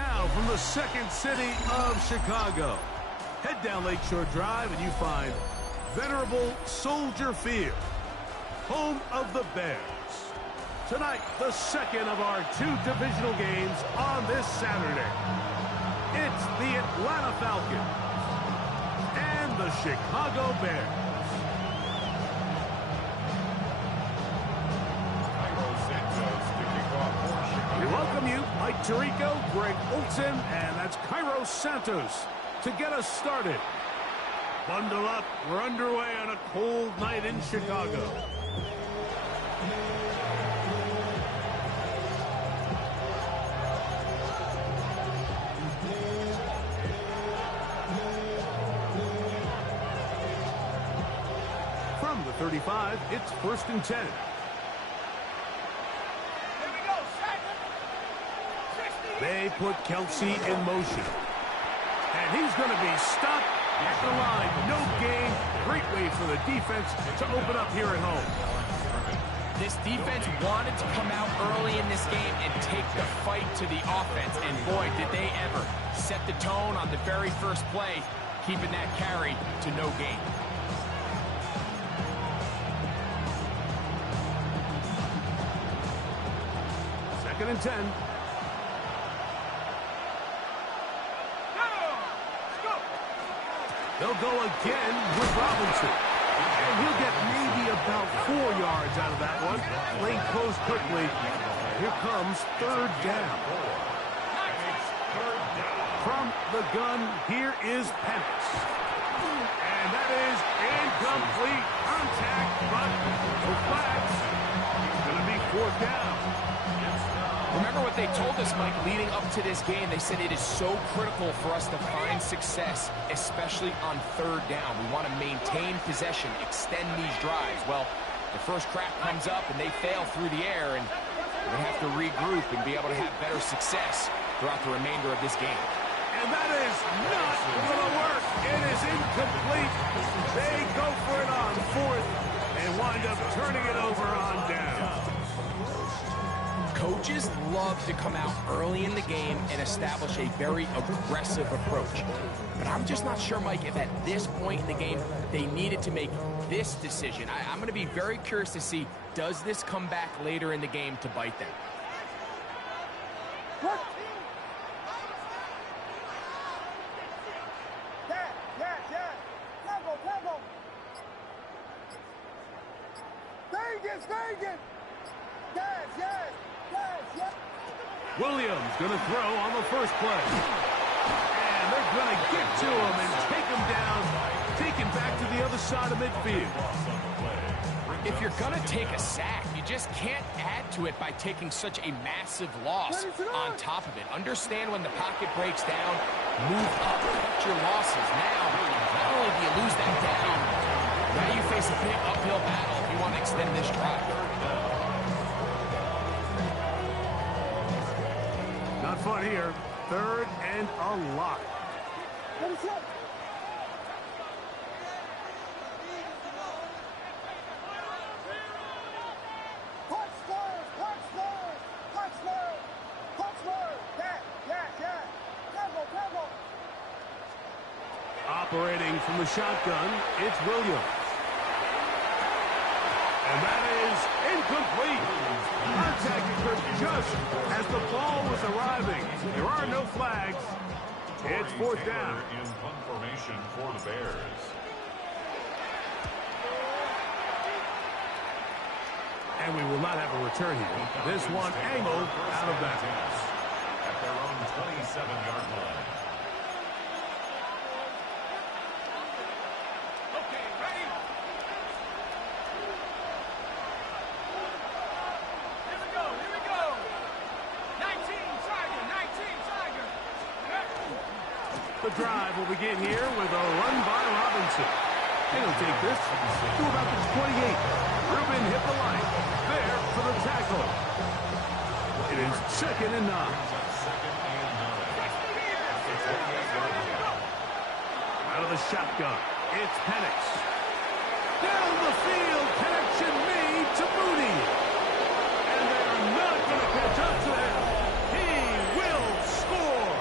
Now, from the second city of Chicago, head down Lakeshore Drive and you find venerable Soldier Field, home of the Bears. Tonight, the second of our two divisional games on this Saturday. It's the Atlanta Falcons and the Chicago Bears. We welcome you, Mike Tirico, Greg Olson, and that's Cairo Santos to get us started. Bundle up, we're underway on a cold night in Chicago. From the 35, it's 1st and 10. They put Kelsey in motion. And he's going to be stopped at the line. No gain. Great way for the defense to open up here at home. This defense wanted to come out early in this game and take the fight to the offense. And boy, did they ever set the tone on the very first play, keeping that carry to no gain. Second and 10. They'll go again with Robinson. And he'll get maybe about 4 yards out of that one. Lane closed quickly. And here comes 3rd down. From the gun, here is Penix. And that is incomplete contact, but no flags. It's going to be 4th down. Remember what they told us, Mike, leading up to this game. They said it is so critical for us to find success, especially on 3rd down. We want to maintain possession, extend these drives. Well, the first crack comes up and they fail through the air, and we have to regroup and be able to have better success throughout the remainder of this game. And that is not going to work. It is incomplete. They go for it on 4th and wind up turning it over on down. Coaches love to come out early in the game and establish a very aggressive approach. But I'm just not sure, Mike, if at this point in the game they needed to make this decision. I'm going to be very curious to see, does this come back later in the game to bite them? What? Vegas! Yes! Williams going to throw on the first play. And they're going to get to him and take him down, take him back to the other side of midfield. If you're going to take a sack, you just can't add to it by taking such a massive loss on top of it. Understand when the pocket breaks down, move up, cut your losses. Now, not only do you lose that down, now you face a big uphill battle if you want to extend this drive. Not fun here. 3rd and a lot. Operating from the shotgun, it's Williams. And that is incomplete. Contact occurred just as the ball was arriving. There are no flags. It's 4th down. In punt formation for the Bears. And we will not have a return here. This one angled out of bounds. At their own 27-yard line. The drive will begin here with a run by Robinson. And he'll take this to about the 28. Rubin hit the line. There for the tackle. It is 2nd and 9. Out of the shotgun, it's Penix. Down the field, connection made to Mooney. And they're not going to catch up to him. He will score.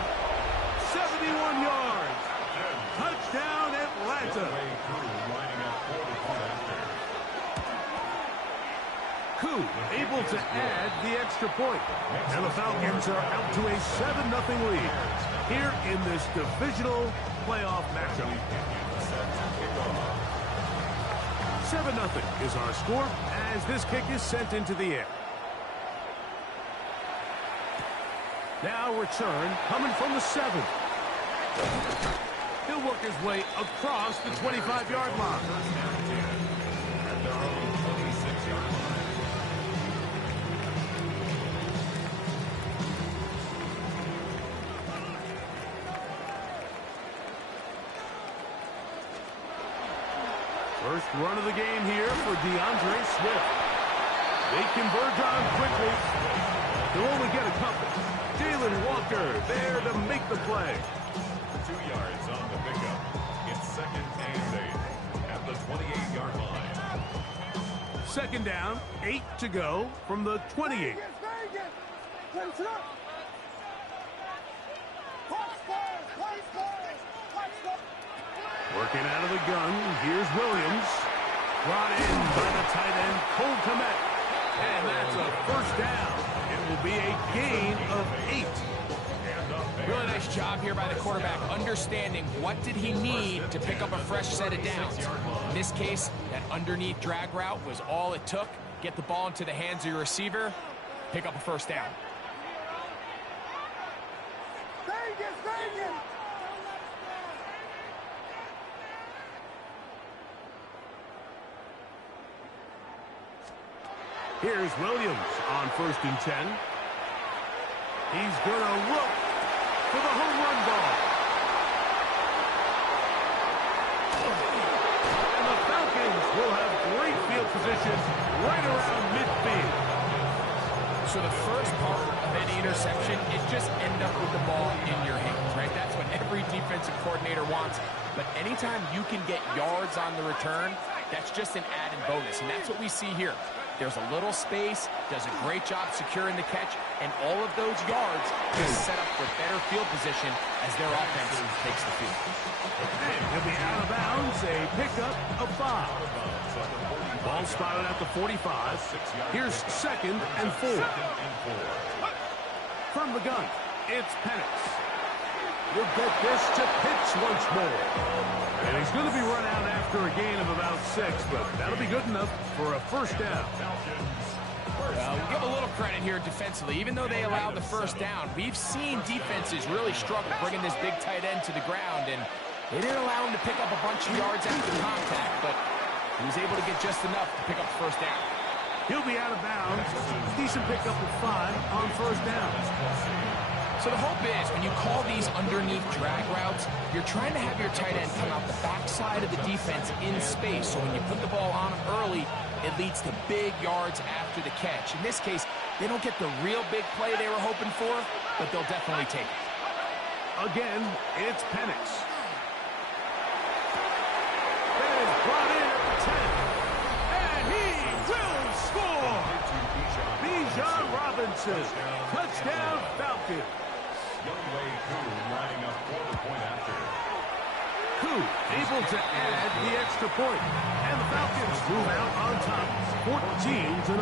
to add the extra point. And the Falcons are out to a 7-0 lead here in this divisional playoff matchup. 7-0 is our score as this kick is sent into the air. Now return coming from the 7. He'll work his way across the 25-yard line. At their own 26-yard line. First run of the game here for DeAndre Swift. They converge on quickly. They'll only get a couple. Jalen Walker there to make the play. 2 yards on the pickup. It's 2nd and 8 at the 28-yard line. 2nd down, 8 to go from the 28. Working out of the gun, here's Williams. Brought in by the tight end, Cole Kmet. And that's a first down. It will be a gain of 8. Really nice job here by the quarterback, understanding what did he need to pick up a fresh set of downs. In this case, that underneath drag route was all it took. Get the ball into the hands of your receiver, pick up a first down. Here's Williams on 1st and 10. He's going to look for the home run ball. And the Falcons will have great field position right around midfield. So the first part of any interception is just end up with the ball in your hands, right? That's what every defensive coordinator wants. But anytime you can get yards on the return, that's just an added bonus. And that's what we see here. There's a little space, does a great job securing the catch, and all of those yards just set up for better field position as their offense takes the field. And he'll be out of bounds, a pickup of 5. Ball spotted at the 45. Here's 2nd and 4. From the gun, it's Penix. You'll get this to Pitts once more. And he's going to be run out after a gain of about 6, but that'll be good enough for a first down. We'll give a little credit here defensively. Even though they allowed the first down, we've seen defenses really struggle bringing this big tight end to the ground, and they didn't allow him to pick up a bunch of yards after contact, but he was able to get just enough to pick up the first down. He'll be out of bounds. Decent pickup of 5 on first down. So the hope is when you call these underneath drag routes, you're trying to have your tight end come out the backside of the defense in space. So when you put the ball on him early, it leads to big yards after the catch. In this case, they don't get the real big play they were hoping for, but they'll definitely take it. Again, it's Penix. That is brought in at the 10. And he will score! Bijan Robinson. Touchdown, Falcons. Youngway Koo lining up for the point after. Koo able to add the extra point. And the Falcons move out on top, 14-0.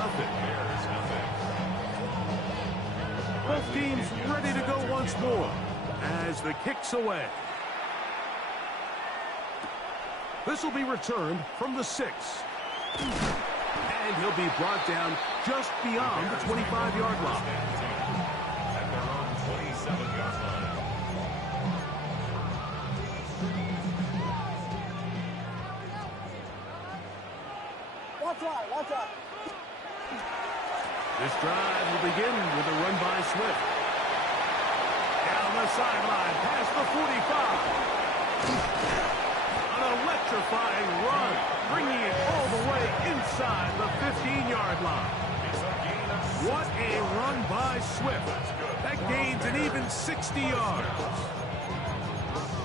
Both teams ready to go once more as the kick's away. This will be returned from the 6. And he'll be brought down just beyond the 25-yard line. At their own 27-yard line. Watch out. This drive will begin with a run by Swift. Down the sideline, past the 45. An electrifying run, bringing it all the way inside the 15-yard line. What a run by Swift. That gains an even 60 yards.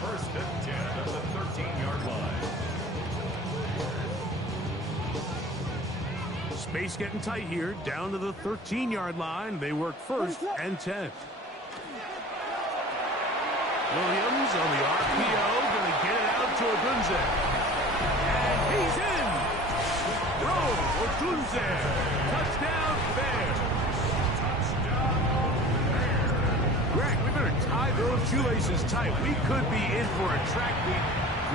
First and 10 at the 13-yard line. Space getting tight here, down to the 13-yard line. They work 1st and 10. Williams on the RPO, going to get it out to Odunze. And he's in! Throw, Odunze. Touchdown, Bears. You better tie those shoelaces tight. We could be in for a track meet.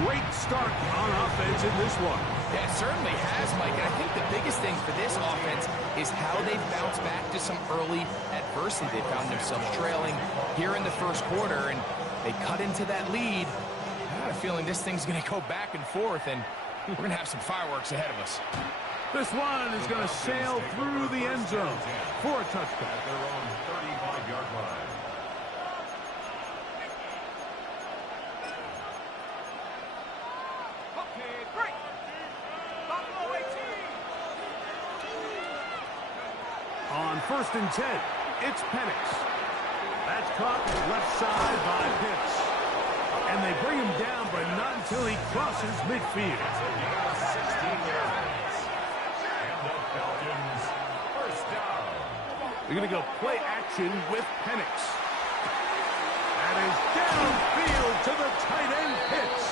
Great start on offense in this one. Yeah, it certainly has, Mike. And I think the biggest thing for this offense is how they've bounced back to some early adversity. They found themselves trailing here in the first quarter, and they cut into that lead. I have a feeling this thing's going to go back and forth, and we're going to have some fireworks ahead of us. This one is going to sail through the end zone for a touchdown. At their own 35-yard line. On 1st and 10, it's Penix. That's caught left side by Pitts. And they bring him down, but not until he crosses midfield. It's a gain of 16 yards. And the Falcons first down. They're going to go play action with Penix. That is downfield to the tight end Pitts.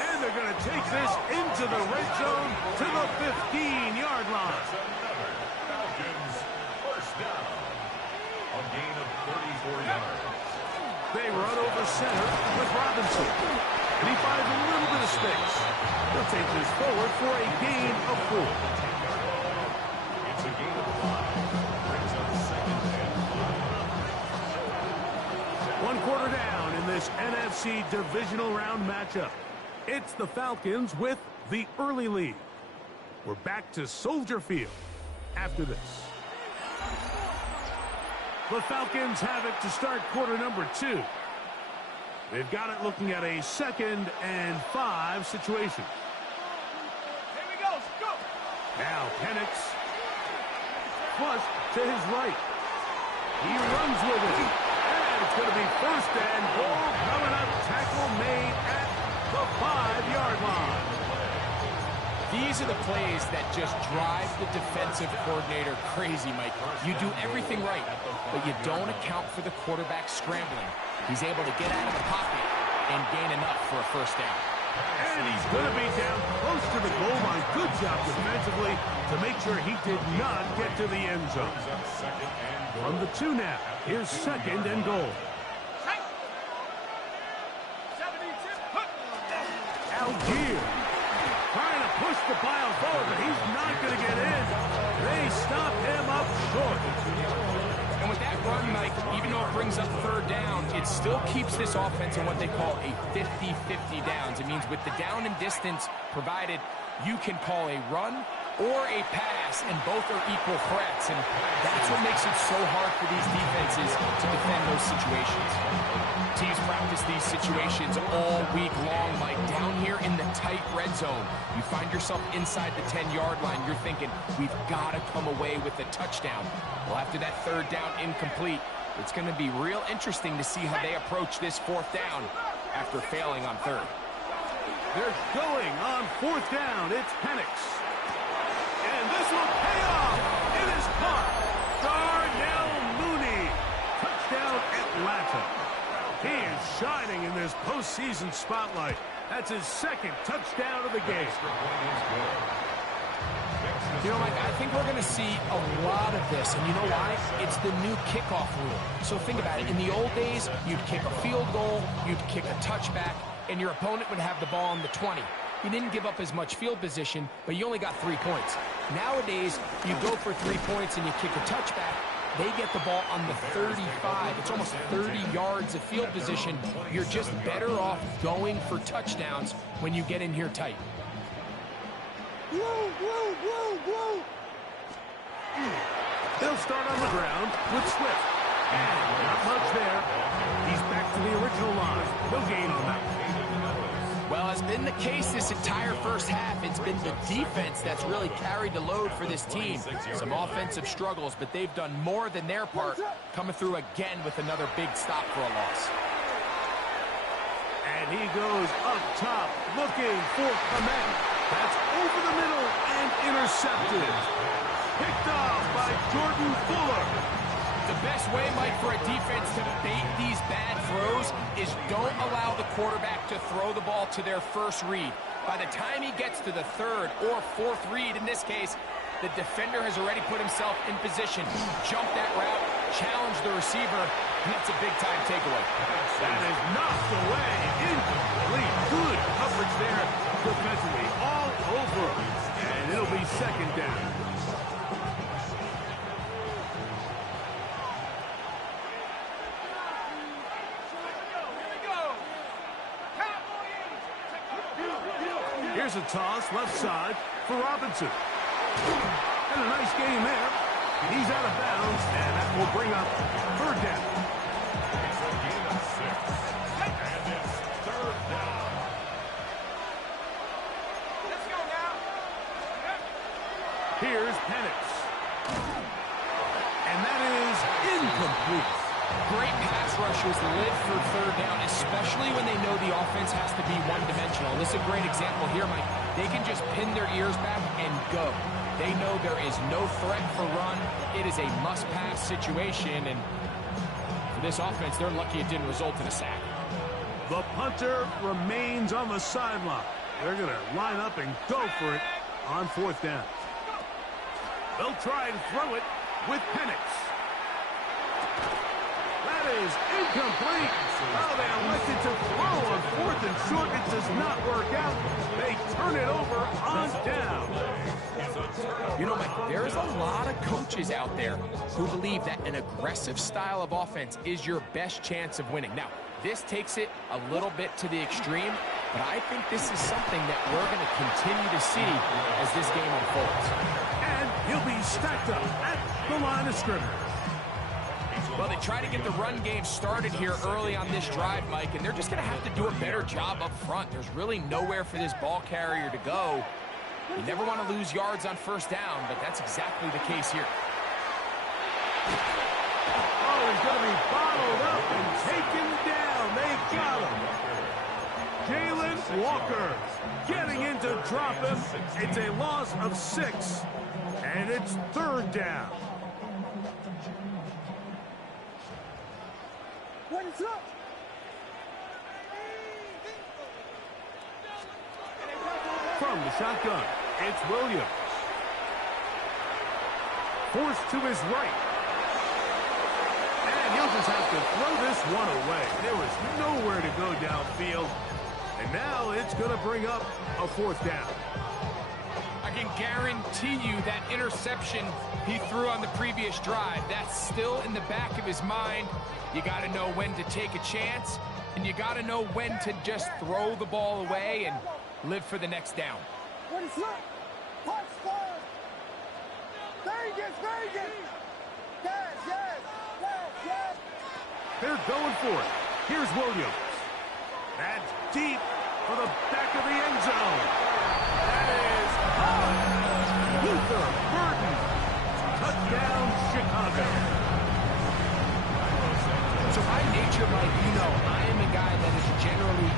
And they're going to take this into the red zone to the 15-yard line. Falcons first down. A gain of 34 yards. They run over center with Robinson. And he finds a little bit of space. They'll take this forward for a gain of 4. It's a gain of 5. Brings up 2nd and 5. 1 quarter down in this NFC divisional round matchup. It's the Falcons with the early lead. We're back to Soldier Field after this. The Falcons have it to start quarter number 2. They've got it looking at a 2nd and 5 situation. Here we go. Go. Now Penix flush to his right. He runs with it. And it's going to be 1st and goal coming up. Tackle made at the 5-yard line. These are the plays that just drive the defensive coordinator crazy, Mike. You do everything right, but you don't account for the quarterback scrambling. He's able to get out of the pocket and gain enough for a 1st down. And he's going to be down close to the goal line. Good job defensively to make sure he did not get to the end zone. Brings up 2nd and goal. From the 2 now, here's 2nd and goal. Algier trying to push the pile forward, but he's not going to get in. They stop him up short. And with that run, Mike, even though it brings up 3rd down, it still keeps this offense in what they call a 50-50 downs. It means with the down and distance provided, you can call a run or a pass, and both are equal threats. And that's what makes it so hard for these defenses to defend those situations. Teams practice these situations all week long, Mike. Down here in the tight red zone, you find yourself inside the 10-yard line. You're thinking, we've got to come away with a touchdown. Well, after that 3rd down incomplete, it's going to be real interesting to see how they approach this 4th down after failing on 3rd. They're going on 4th down. It's Penix. And this will pay off. It is caught. Darnell Mooney. Touchdown Atlanta. He is shining in this postseason spotlight. That's his 2nd touchdown of the game. You know, Mike, I think we're going to see a lot of this, and you know why? It's the new kickoff rule. So think about it. In the old days, you'd kick a field goal, you'd kick a touchback, and your opponent would have the ball on the 20. You didn't give up as much field position, but you only got 3 points. Nowadays, you go for 3 points and you kick a touchback. They get the ball on the 35. It's almost 30 yards of field position. You're just better off going for touchdowns when you get in here tight. They'll start on the ground with Swift. And not much there. He's back to the original line. No gain on that. Well, as been the case this entire first half, it's been the defense that's really carried the load for this team. Some offensive struggles, but they've done more than their part, coming through again with another big stop for a loss. And he goes up top, looking for Clement. That's over the middle and intercepted. Picked off by Jordan Fuller. The best way, Mike, for a defense to bait these bad throws is don't allow the quarterback to throw the ball to their first read. By the time he gets to the 3rd or 4th read, in this case, the defender has already put himself in position, jump that route, challenge the receiver, And that's a big-time takeaway. That is knocked away. Incomplete. Good coverage there defensively. All over. And it'll be second down. Here's a toss left side for Robinson. And a nice game there. He's out of bounds, and that will bring up third down. It's a gain of 6. And it's third down. Let's go now. Here's Penix. And that is incomplete. Great pass rushers live for third down, especially when they know the offense has to be one-dimensional. This is a great example here, Mike. They can just pin their ears back and go. They know there is no threat for run. It is a must-pass situation, and for this offense, they're lucky it didn't result in a sack. The punter remains on the sideline. They're going to line up and go for it on fourth down. They'll try and throw it with Penix. That is incomplete. Oh, they elected to throw on fourth and short. It does not work out. They turn it over on down. You know, Mike, there's a lot of coaches out there who believe that an aggressive style of offense is your best chance of winning. Now, this takes it a little bit to the extreme, but I think this is something that we're going to continue to see as this game unfolds. And he'll be stacked up at the line of scrimmage. Well, they try to get the run game started here early on this drive, Mike, and they're just going to have to do a better job up front. There's really nowhere for this ball carrier to go. You never want to lose yards on first down, but that's exactly the case here. Oh, he's going to be bottled up and taken down. They got him. Jalen Walker getting in to drop him. It's a loss of 6, and it's third down. What is up? From the shotgun, it's Williams. Forced to his right. And he'll just have to throw this one away. There was nowhere to go downfield. And now it's going to bring up a fourth down. I can guarantee you that interception he threw on the previous drive, that's still in the back of his mind. You got to know when to take a chance, and you got to know when to just throw the ball away and live for the next down. What is up? Touchdown! Vegas, Vegas! Yes, yes, yes, yes! They're going for it. Here's Williams. That's deep for the back of the end zone. That is Luther Burden. Touchdown, Chicago. So by nature, Mike, you know, I am a guy that is generally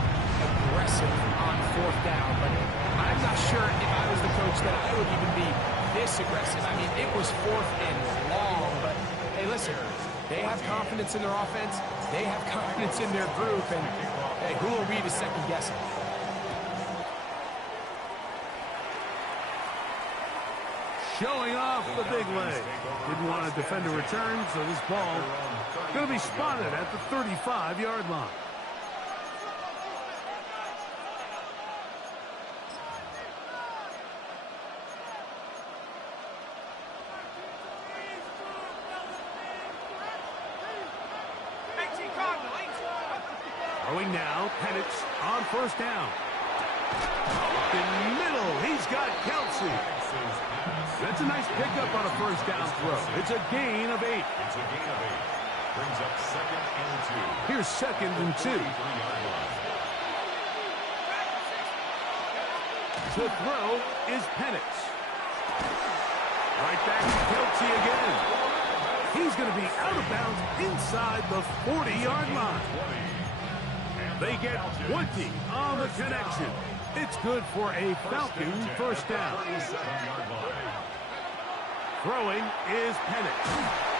aggressive on fourth down, but I'm not sure if I was the coach that I would even be this aggressive. I mean, it was fourth and long, but hey, listen, they have confidence in their offense, they have confidence in their group, and hey, who are we to second guess it? Showing off the big leg. Didn't want to defend a return, so this ball going to be spotted at the 35-yard line. Throwing now, Penix on first down. In the middle, he's got Kelsey. That's a nice pickup on a first down throw. It's a gain of 8. It's a gain of 8. Brings up second and 2. Here's second and 2. To throw is Penix. Right back to Kelsey again. He's going to be out of bounds inside the 40-yard line. They get 20 on the connection. It's good for a Falcon first down. Throwing is Penix.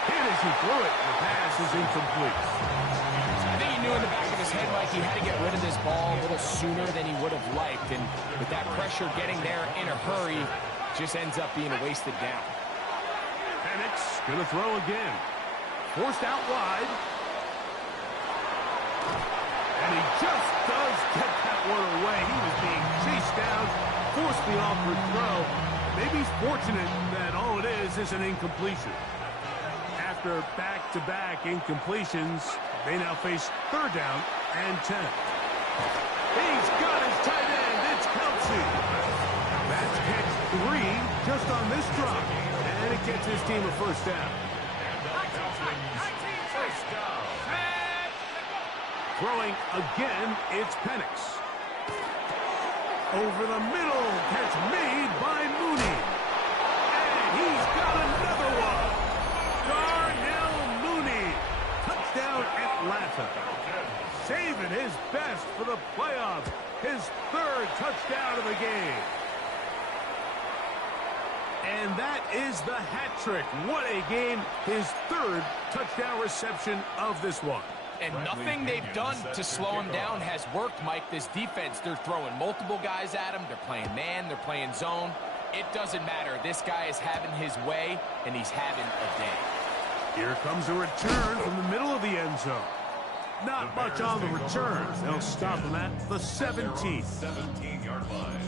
Hit as he threw it. The pass is incomplete. I think he knew in the back of his head, Mike, he had to get rid of this ball a little sooner than he would have liked. And with that pressure getting there in a hurry, just ends up being a wasted down. Penix going to throw again. Forced out wide. And he just does get that one away. He was being chased down, forced the awkward throw. Maybe he's fortunate that all it is an incompletion. After back-to-back incompletions, they now face 3rd down and 10. He's got his tight end. It's Kelsey. That's catch 3 just on this drop. And it gets his team a 1st down. Throwing again, it's Penix. Over the middle, catch made by Mooney. And he's got another one. Darnell Mooney. Touchdown Atlanta. Saving his best for the playoffs. His 3rd touchdown of the game. And that is the hat trick. What a game. His 3rd touchdown reception of this one. And nothing they've done to slow him down has worked, Mike. This defense, they're throwing multiple guys at him. They're playing man. They're playing zone. It doesn't matter. This guy is having his way, and he's having a day. Here comes a return from the middle of the end zone. Not much on the return. They'll stop him at the 17. 17-yard line.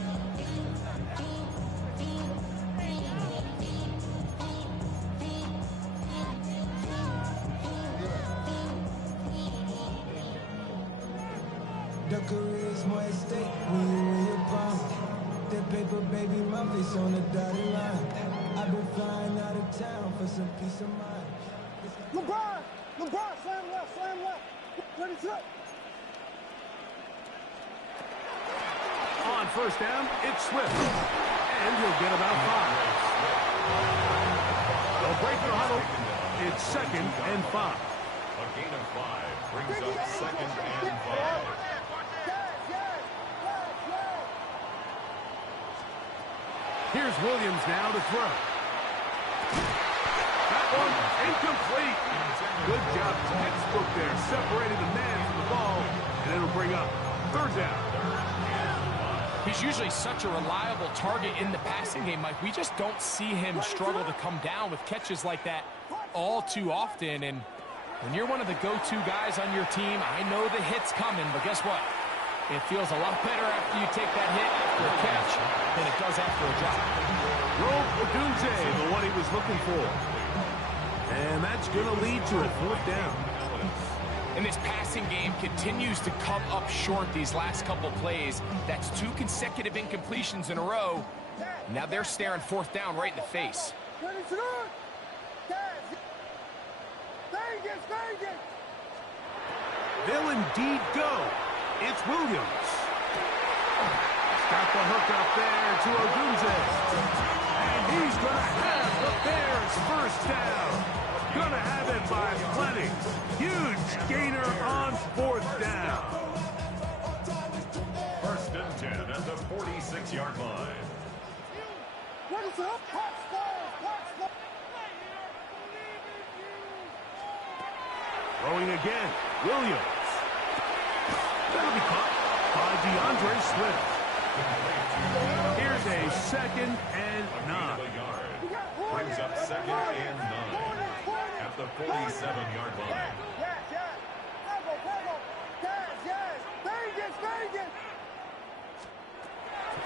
The career's more at stake when you win your palm. That paper, baby, my face on the dotted line. I've been flying out of town for some peace of mind. LeBron! LeBron, slam left, slam left. Ready, set. On 1st down, it's Swift. And he'll get about 5. They'll break their huddle. It's 2nd and 5. A gain of 5 brings up 2nd and 5. Here's Williams now to throw. That one incomplete. Good job, textbook there, separating the man from the ball, and it'll bring up 3rd down. He's usually such a reliable target in the passing game, Mike. We just don't see him struggle to come down with catches like that all too often. And when you're one of the go-to guys on your team, I know the hit's coming, but guess what? It feels a lot better after you take that hit after a catch than it does after a drop. Rome Odunze, the one he was looking for. And that's going to lead to a 4th down. And this passing game continues to come up short these last couple plays. That's 2 consecutive incompletions in a row. Now they're staring 4th down right in the face. They'll indeed go. It's Williams. Got the hook up there to Odunze. And he's going to have the Bears 1st down. Going to have it by plenty. Huge gainer on 4th down. 1st and 10 at the 46-yard line. What is up? Throwing again. Williams. That'll be caught by DeAndre Swift. Here's a 2nd and 9. Brings up 2nd and 9 at the 47-yard line.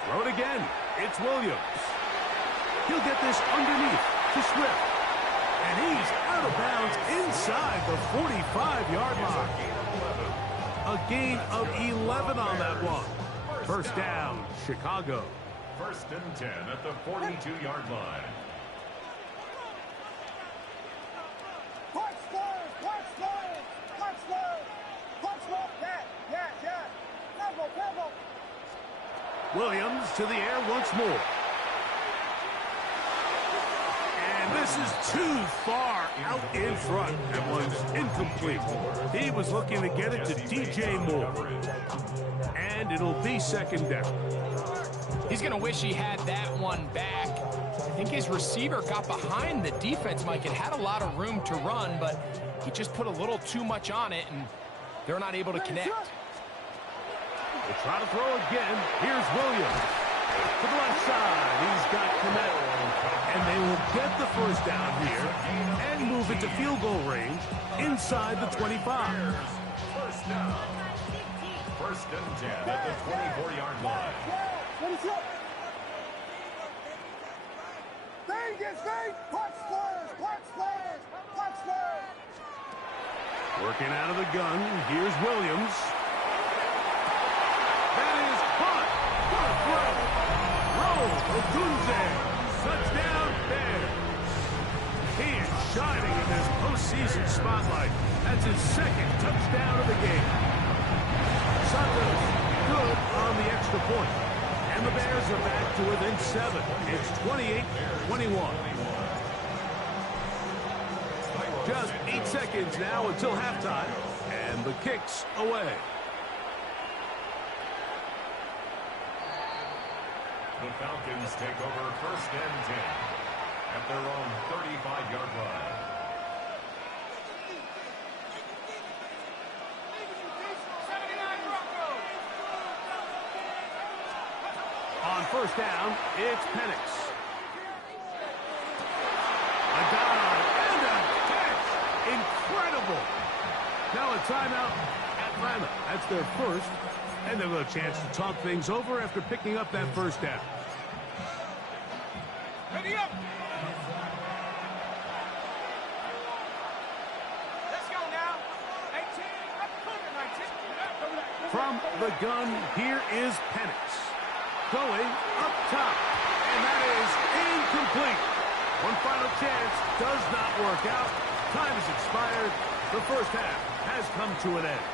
Throw it again. It's Williams. He'll get this underneath to Swift. And he's out of bounds inside the 45-yard line. A gain of 11 on that one. 1st down, Chicago. 1st and 10 at the 42-yard line. Williams to the air once more. And this is too far out in front. That one's incomplete. He was looking to get it to DJ Moore. And it'll be 2nd down. He's going to wish he had that one back. I think his receiver got behind the defense, Mike. It had a lot of room to run, but he just put a little too much on it, and they're not able to connect. We'll try to throw again. Here's Williams. To the left side. He's got Connect. And they will get the 1st down here and move it to field goal range inside the 25. First down. First and 10 at the 24-yard line. Working out of the gun, here's Williams. That is caught. What a throw. Roll, Ogunze. Touchdown, Bears. He is shining in this postseason spotlight. That's his second touchdown of the game. Santos good on the extra point. And the Bears are back to within 7. It's 28-21. Just 8 seconds now until halftime, and the kick's away. The Falcons take over first and 10 at their own 35-yard line. On first down, it's Penix. A dive and a catch. Incredible. Now a timeout, Atlanta. That's their first. And they'll have a chance to talk things over after picking up that first down. Ready up. Let's go now. 18. From the gun, here is Penix. Going up top. And that is incomplete. One final chance does not work out. Time has expired. The first half has come to an end.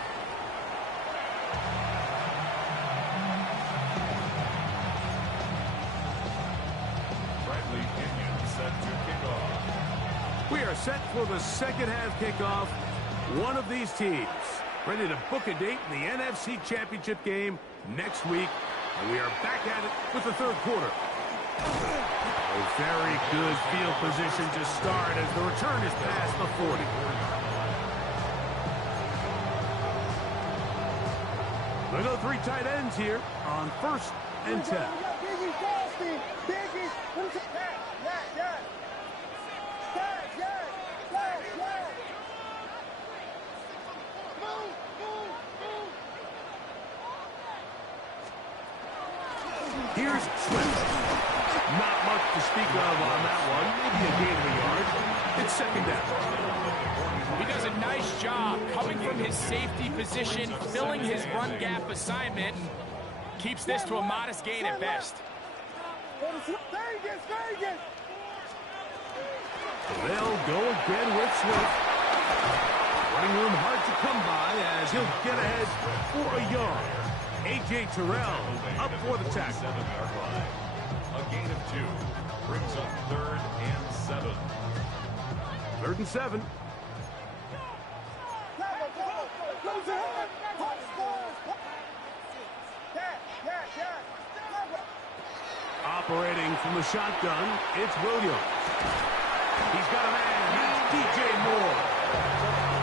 Bradley Pinion set to kick off. We are set for the second half kickoff. One of these teams ready to book a date in the NFC Championship game next week. And we are back at it with the third quarter. A very good field position to start as the return is past the 40. We'll go 3 tight ends here on first and 10. Here's Swift. Not much to speak of on that one. Maybe a gain of a yard. It's second down. He does a nice job coming from his safety position, filling his run gap assignment, and keeps this to a modest gain at best. They'll go again with Swift. Running room hard to come by as he'll get ahead for a yard. A.J. Terrell up for the tackle. 7-yard line. A gain of 2 brings up 3rd and 7. 3rd and 7. Operating from the shotgun, it's Williams. He's got a man. That's DJ Moore.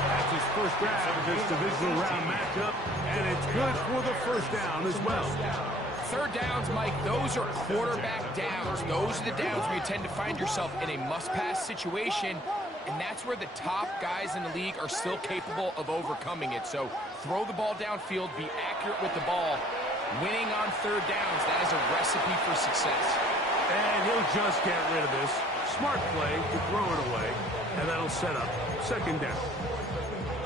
That's his first grab of this divisional round matchup, and it's good for the first down as well. Third downs, Mike, those are quarterback downs. Those are the downs where you tend to find yourself in a must-pass situation, and that's where the top guys in the league are still capable of overcoming it. So throw the ball downfield, be accurate with the ball. Winning on third downs, that is a recipe for success. And he'll just get rid of this. Smart play to throw it away, and that'll set up second down.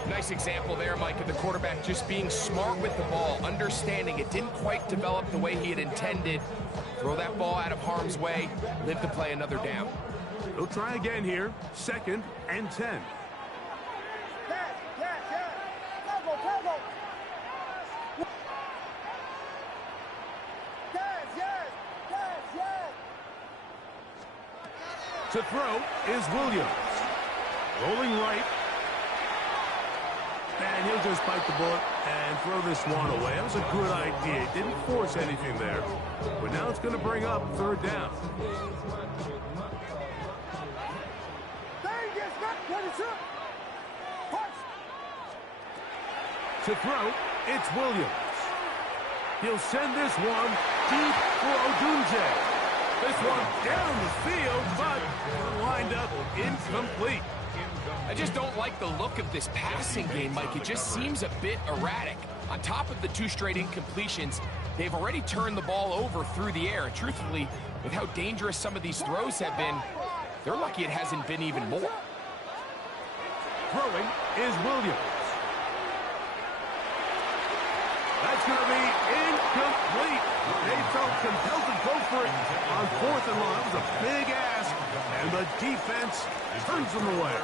Nice example there, Mike, of the quarterback just being smart with the ball, understanding it didn't quite develop the way he had intended. Throw that ball out of harm's way, live to play another down. He'll try again here, 2nd and 10. To throw is Williams. Rolling right. And he'll just bite the bullet and throw this one away. That was a good idea. He didn't force anything there. But now it's going to bring up third down. To throw, it's Williams. He'll send this one deep for Ogunze. This one down the field, but lined up incomplete. I just don't like the look of this passing game, Mike. It just seems a bit erratic. On top of the 2 straight incompletions, they've already turned the ball over through the air. Truthfully, with how dangerous some of these throws have been, they're lucky it hasn't been even more. Throwing is Williams. That's going to be incomplete. They felt compelled to go for it on 4th and long. That was a big ask, and the defense turns them away.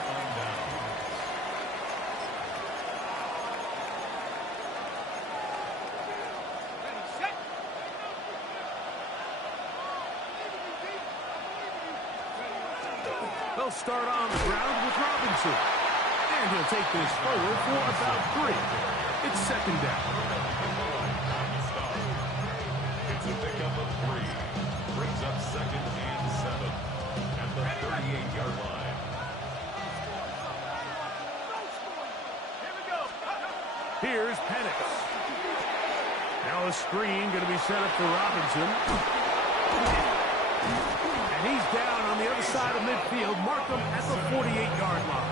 They'll start on the ground with Robinson. And he'll take this forward for about 3. It's 2nd down. It's a pickup of 3. Brings up 2nd and 7 at the 38-yard line. Here's Penix. Now a screen going to be set up for Robinson. And he's down on the other side of midfield. Mark him at the 48-yard line.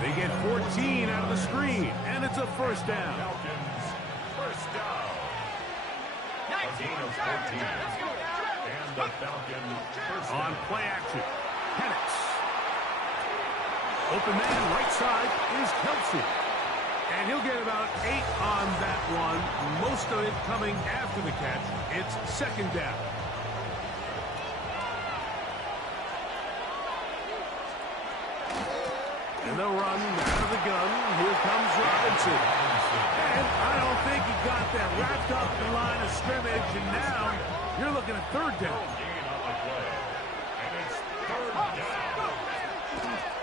They get 14 out of the screen, and it's a 1st down. Falcons, 1st down. A gain of 14. And the Falcons, 1st down. On play action, Penix. Open man, right side, is Kelsey. And he'll get about 8 on that one, most of it coming after the catch. It's 2nd down. And they'll run out of the gun. Here comes Robinson. And I don't think he got that wrapped up in the line of scrimmage. And now you're looking at 3rd down. Gain on the play. And it's 3rd down.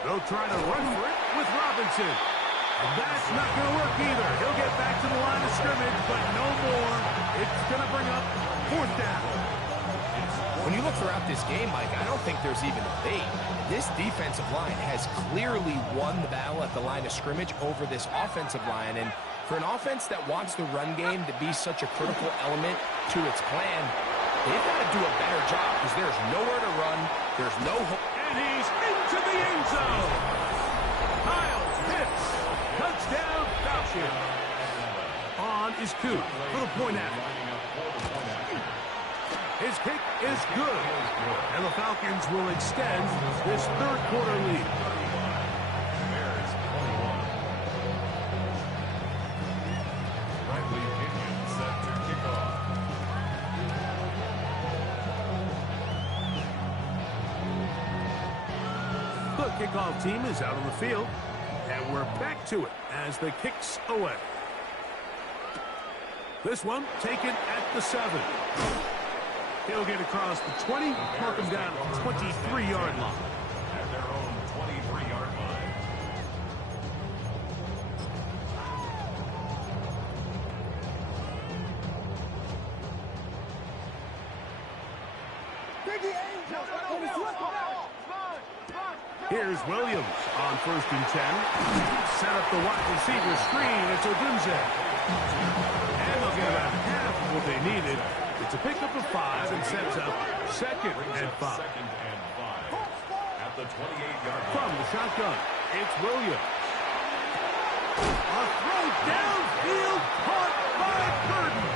They'll try to run for it with Robinson. And that's not going to work either. He'll get back to the line of scrimmage, but no more. It's going to bring up 4th down. When you look throughout this game, Mike, I don't think there's even a debate. This defensive line has clearly won the battle at the line of scrimmage over this offensive line. And for an offense that wants the run game to be such a critical element to its plan, they've got to do a better job because there's nowhere to run. There's no hope. And he's into the end zone. Kyle Pitts. Touchdown, Falcon. On is Coop for the point after. His kick is good. And the Falcons will extend this 3rd quarter lead. Bears 21. Bradley Pinion set to kick off. The kickoff team is out on the field. And we're back to it as the kick's away. This one taken at the 7. He'll get across the 20, mark him down at the 23-yard line. At their own 23-yard line. Here's Williams on 1st and 10. Set up the wide receiver screen. It's Odunze. And they'll get about half of what they needed. It's a pickup of 5 and sets up 2nd and 5. 2nd and 5. At the 28-yard line. From the shotgun, it's Williams. A throw downfield caught by Burton.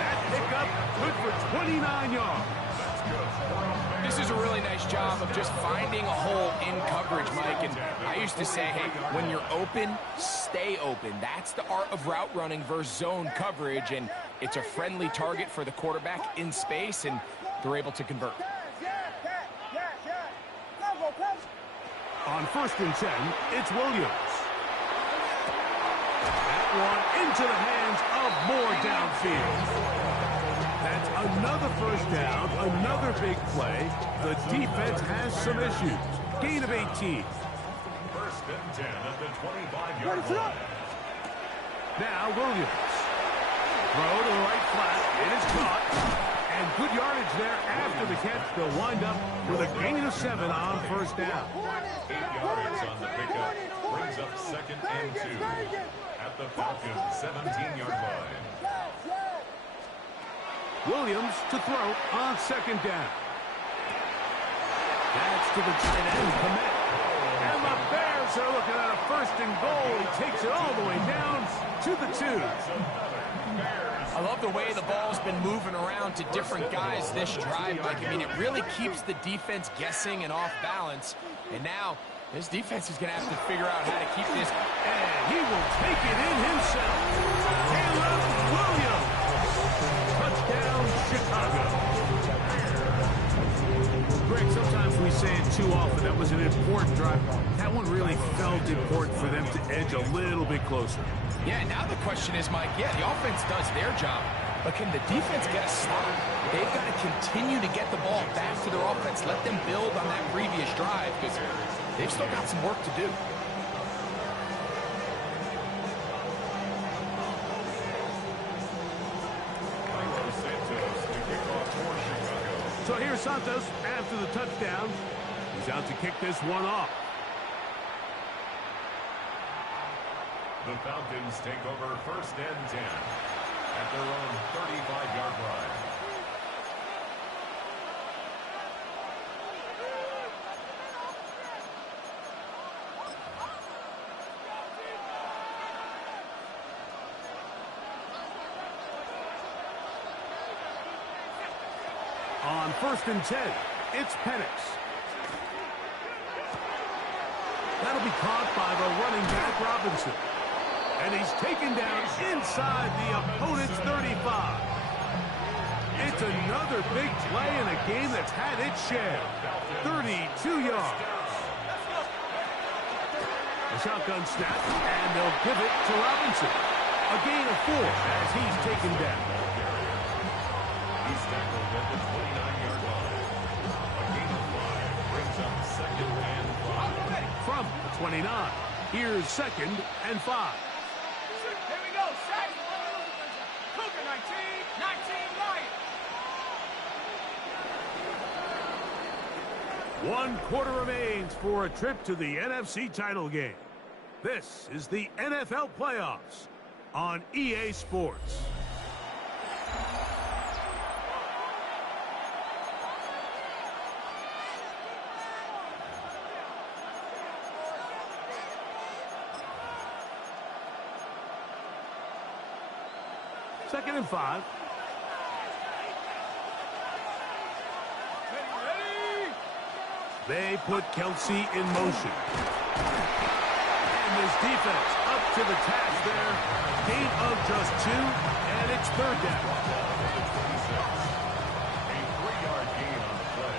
That pickup good for 29 yards. This is a really nice job of just finding a hole in coverage, Mike. And I used to say, hey, when you're open, stay open. That's the art of route running versus zone coverage. And it's a friendly target for the quarterback in space, and they're able to convert. On 1st and 10, it's Williams. That one into the hands of Moore downfield. That's another 1st down, another big play. The defense has some issues. Gain of 18. 1st and 10 at the 25-yard line. Now Williams. Throw to the right flat. It is caught. And good yardage there after the catch. They'll wind up with a gain of 7 on 1st down. 8 yards on the pickup. Brings up 2nd and 2 at the Falcons' 17-yard line. Williams to throw on 2nd down. That's to the tight end, Komet. Bears are looking at a 1st and goal. He takes it all the way down to the 2. I love the way the ball's been moving around to different guys this drive, Mike. I mean, it really keeps the defense guessing and off balance. And now, this defense is going to have to figure out how to keep this. And he will take it in himself. Caleb Williams. Touchdown, Chicago. Greg, sometimes we say it too often. That was an important drive. That one really felt important for them to edge a little bit closer. Yeah, now the question is, Mike, yeah, the offense does their job, but can the defense get a stop? They've got to continue to get the ball back to their offense. Let them build on that previous drive, because they've still got some work to do. So here's Santos after the touchdown. He's out to kick this one off. The Falcons take over 1st and 10 at their own 35-yard line. On 1st and 10, it's Penix. That'll be caught by the running back, Robinson. And he's taken down inside the opponent's 35. It's another big play in a game that's had its share. 32 yards. A shotgun snap, and they'll give it to Robinson. A gain of 4 as he's taken down. He's tackled at the 29-yard line. A gain of 5 brings up 2nd and 5. From the 29, here's 2nd and 5. Here we go, set. Cougar 19 Lion. 1 quarter remains for a trip to the NFC title game. This is the NFL playoffs on EA Sports. Second and 5. They put Kelsey in motion. And this defense up to the task there. Gain of just 2, and it's 3rd down. A 3-yard gain on the play.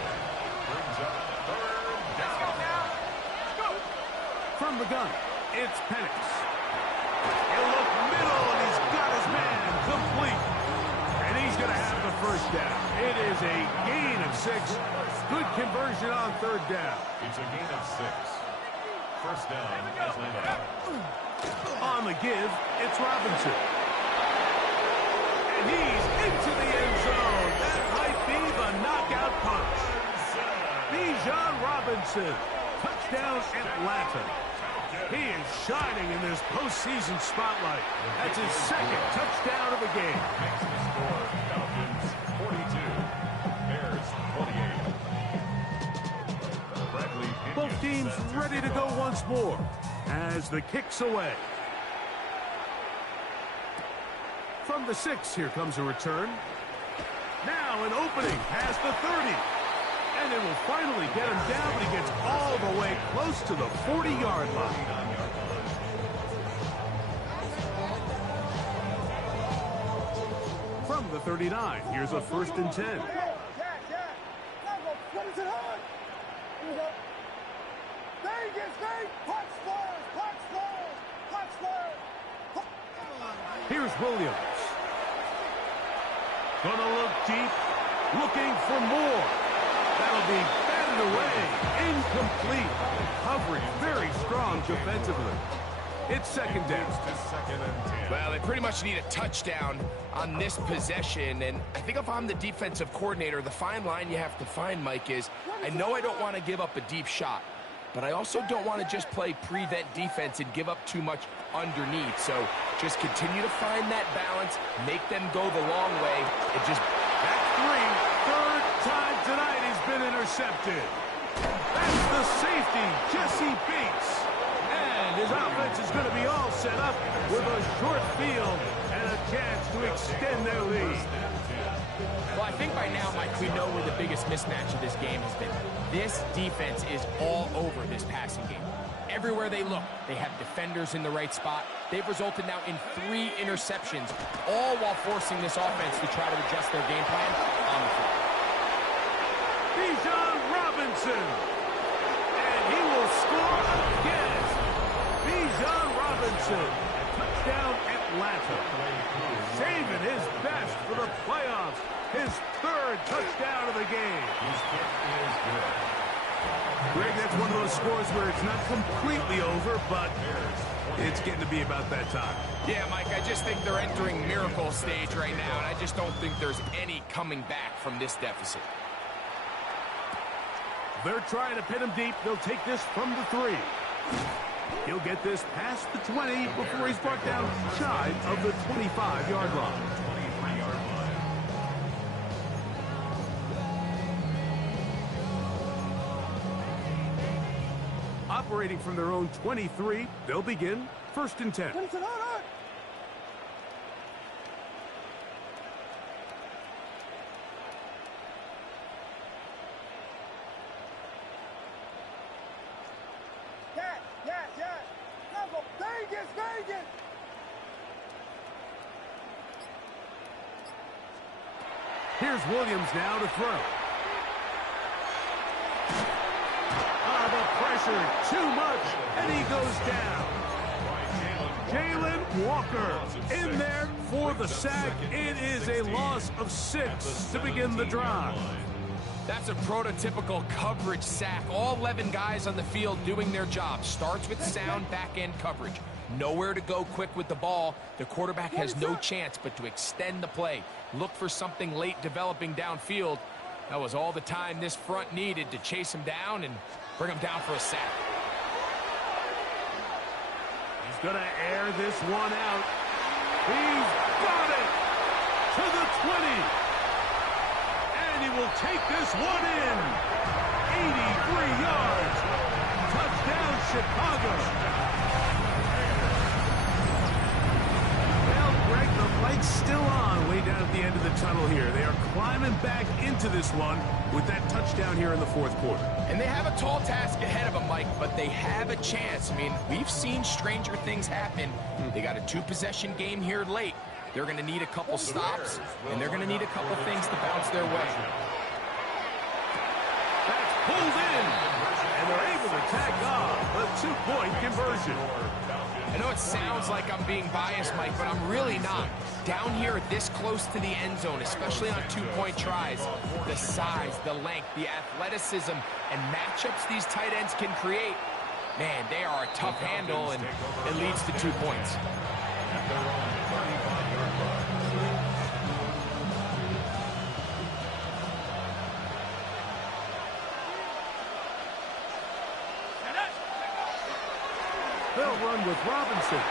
Brings up 3rd down. From the gun, it's Penix. He'll look middle, and he's got his man complete. And he's going to have the 1st down. It is a gain of 6. Good conversion on 3rd down. It's a gain of 6. 1st down, Atlanta. On the give, it's Robinson. And he's into the end zone. That might be the knockout punch. Bijan Robinson. Touchdown, Atlanta. He is shining in this postseason spotlight. That's his 2nd touchdown of the game. Makes the score Falcons 42, Bears 28. Bradley Both teams ready to go once more as the kick's away. From the 6, here comes a return. Now an opening past the 30. And it will finally get him down, but he gets all the way close to the 40-yard line. From the 39, here's a 1st and 10. What is it on? Here we go. Vegas, punch squares. Here's Williams. Gonna look deep, looking for more. That'll be batted away, incomplete. Coverage very strong defensively. It's 2nd down. Well, they pretty much need a touchdown on this possession, and I think if I'm the defensive coordinator, the fine line you have to find, Mike, is I know I don't want to give up a deep shot, but I also don't want to just play prevent defense and give up too much underneath. So just continue to find that balance, make them go the long way, and just... That's 3. 3rd time tonight he's been intercepted. That's the safety, Jesse Bates. And his offense is going to be all set up with a short field and a chance to extend their lead. Well, I think by now, Mike, we know where the biggest mismatch of this game has been. This defense is all over this passing game. Everywhere they look, they have defenders in the right spot. They've resulted now in 3 interceptions, all while forcing this offense to try to adjust their game plan on the fly. Bijan Robinson. And he will score again. Bijan Robinson. Touchdown Atlanta. Saving his best for the playoffs. His 3rd touchdown of the game. Greg, that's one of those scores where it's not completely over, but it's getting to be about that time. Yeah, Mike, I just think they're entering miracle stage right now, and I just don't think there's any coming back from this deficit. They're trying to pin him deep. They'll take this from the 3. He'll get this past the 20 before he's brought down shy of the 25-yard line. Operating from their own 23, they'll begin 1st and 10. Yes. Level. Vegas. Here's Williams now to throw. The pressure, too much, and he goes down. Jalen Walker in there for the sack. It is a loss of 6 to begin the drive. That's a prototypical coverage sack. All 11 guys on the field doing their job. Starts with sound back-end coverage. Nowhere to go quick with the ball. The quarterback has no chance but to extend the play. Look for something late developing downfield. That was all the time this front needed to chase him down and bring him down for a sack. He's going to air this one out. He's got it to the 20. And he will take this one in. 83 yards. Touchdown, Chicago. Well, Greg, the light's still on way down at the end of the tunnel here. They are climbing back into this one with that touchdown here in the 4th quarter. And they have a tall task ahead of them, Mike, but they have a chance. I mean, we've seen stranger things happen. They got a 2-possession game here late. They're going to need a couple stops, and they're going to need a couple things to bounce their way. That's pulled in, and they're able to tack on a 2-point conversion. I know it sounds like I'm being biased, Mike, but I'm really not. Down here this close to the end zone, especially on 2-point tries, the size, the length, the athleticism, and matchups these tight ends can create, man, they are a tough handle, and it leads to 2 points. They'll run with Robinson.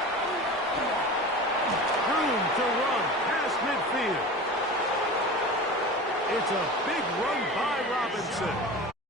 Room to run past midfield. It's a big run by Robinson.